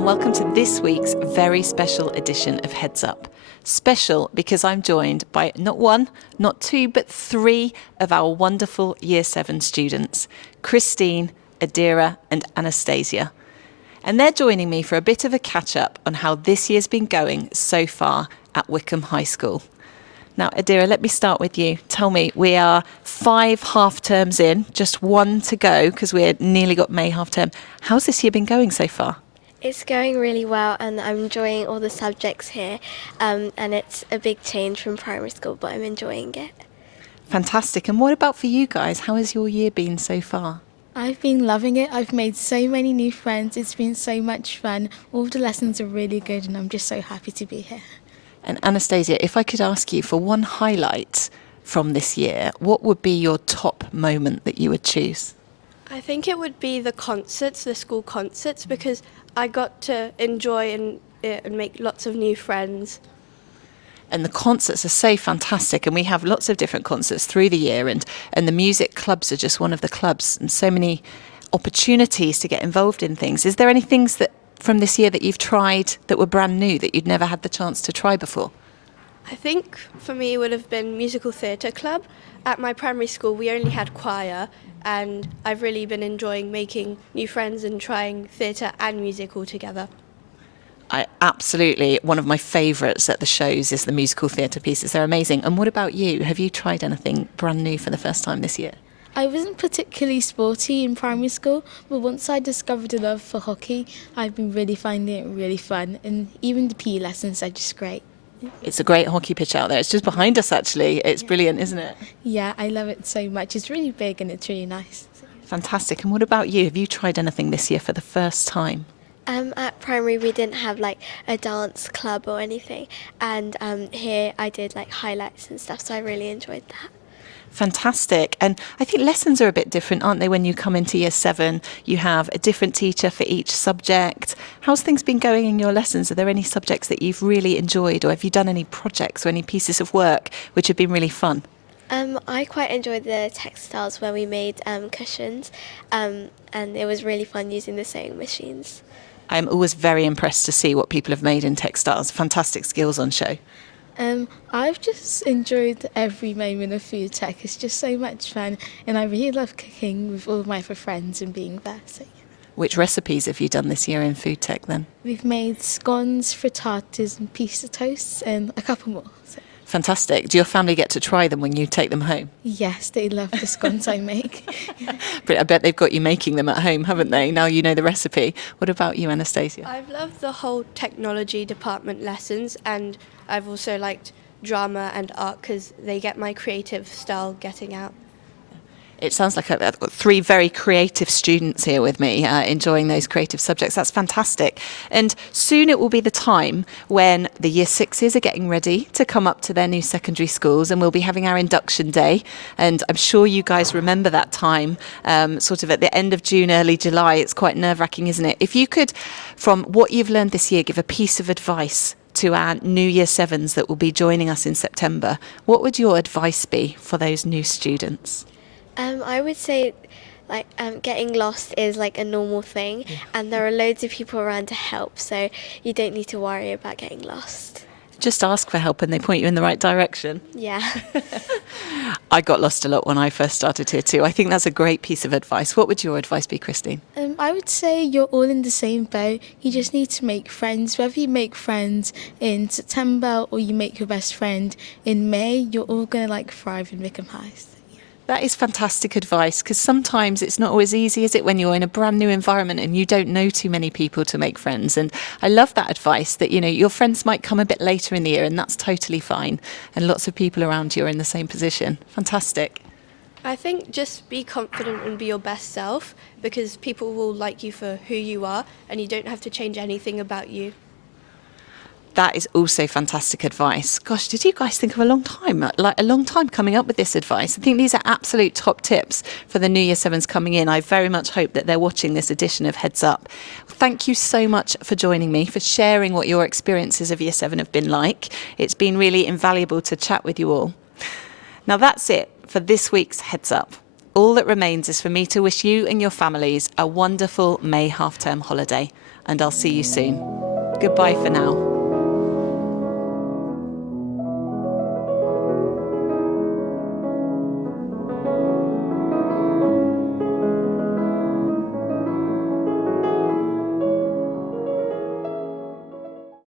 and welcome to this week's very special edition of Heads Up. Special because I'm joined by not one, not two, but three of our wonderful Year 7 students, Christine, Aadhira and Anastasia. And they're joining me for a bit of a catch-up on how this year's been going so far at Wycombe High School. Now, Aadhira, let me start with you. Tell me, we are 5 half terms in, just one to go because we've nearly got May half term. How's this year been going so far? It's going really well and I'm enjoying all the subjects here and it's a big change from primary school, but I'm enjoying it. Fantastic. And what about for you guys? How has your year been so far? I've been loving it. I've made so many new friends. It's been so much fun. All the lessons are really good and I'm just so happy to be here. And Anastasia, if I could ask you for one highlight from this year, what would be your top moment that you would choose? I think it would be the concerts, the school concerts, because I got to enjoy and make lots of new friends. And the concerts are so fantastic, and we have lots of different concerts through the year, and the music clubs are just one of the clubs, and so many opportunities to get involved in things. Is there any things that from this year that you've tried that were brand new that you'd never had the chance to try before? I think for me it would have been musical theatre club. At my primary school we only had choir, and I've really been enjoying making new friends and trying theatre and music all together. Absolutely, one of my favourites at the shows is the musical theatre pieces. They're amazing. And what about you? Have you tried anything brand new for the first time this year? I wasn't particularly sporty in primary school, but once I discovered a love for hockey, I've been really finding it really fun, and even the PE lessons are just great. It's a great hockey pitch out there. It's just behind us, actually. It's brilliant, isn't it? Yeah, I love it so much. It's really big and it's really nice. Fantastic. And what about you? Have you tried anything this year for the first time? At primary we didn't have like a dance club or anything, and here I did like highlights and stuff, so I really enjoyed that. Fantastic. And I think lessons are a bit different, aren't they? When you come into Year 7, you have a different teacher for each subject. How's things been going in your lessons? Are there any subjects that you've really enjoyed, or have you done any projects or any pieces of work which have been really fun? I quite enjoyed the textiles where we made cushions, and it was really fun using the sewing machines. I'm always very impressed to see what people have made in textiles. Fantastic skills on show. I've just enjoyed every moment of food tech. It's just so much fun, and I really love cooking with all my friends and being there. So, yeah. Which recipes have you done this year in food tech then? We've made scones, frittatas and pizza toasts and a couple more. So. Fantastic. Do your family get to try them when you take them home? Yes, they love the scones I make. But I bet they've got you making them at home, haven't they? Now you know the recipe. What about you, Anastasia? I've loved the whole technology department lessons, and I've also liked drama and art because they get my creative style getting out. It sounds like I've got 3 very creative students here with me, enjoying those creative subjects. That's fantastic. And soon it will be the time when the Year 6s are getting ready to come up to their new secondary schools, and we'll be having our induction day. And I'm sure you guys remember that time, sort of at the end of June, early July. It's quite nerve-wracking, isn't it? If you could, from what you've learned this year, give a piece of advice to our new Year 7s that will be joining us in September, what would your advice be for those new students? I would say like getting lost is like a normal thing, and there are loads of people around to help, so you don't need to worry about getting lost. Just ask for help and they point you in the right direction. Yeah. I got lost a lot when I first started here too. I think that's a great piece of advice. What would your advice be, Christine? I would say you're all in the same boat. You just need to make friends. Whether you make friends in September or you make your best friend in May, you're all going to like thrive in Wycombe High. That is fantastic advice, because sometimes it's not always easy, is it, when you're in a brand new environment and you don't know too many people to make friends. And I love that advice that, you know, your friends might come a bit later in the year and that's totally fine. And lots of people around you are in the same position. Fantastic. I think just be confident and be your best self, because people will like you for who you are and you don't have to change anything about you. That is also fantastic advice. Gosh, did you guys think of a long time coming up with this advice? I think these are absolute top tips for the new Year 7s coming in. I very much hope that they're watching this edition of Heads Up. Thank you so much for joining me, for sharing what your experiences of Year 7 have been like. It's been really invaluable to chat with you all. Now that's it for this week's Heads Up. all that remains is for me to wish you and your families a wonderful May half-term holiday, and I'll see you soon. Goodbye for now.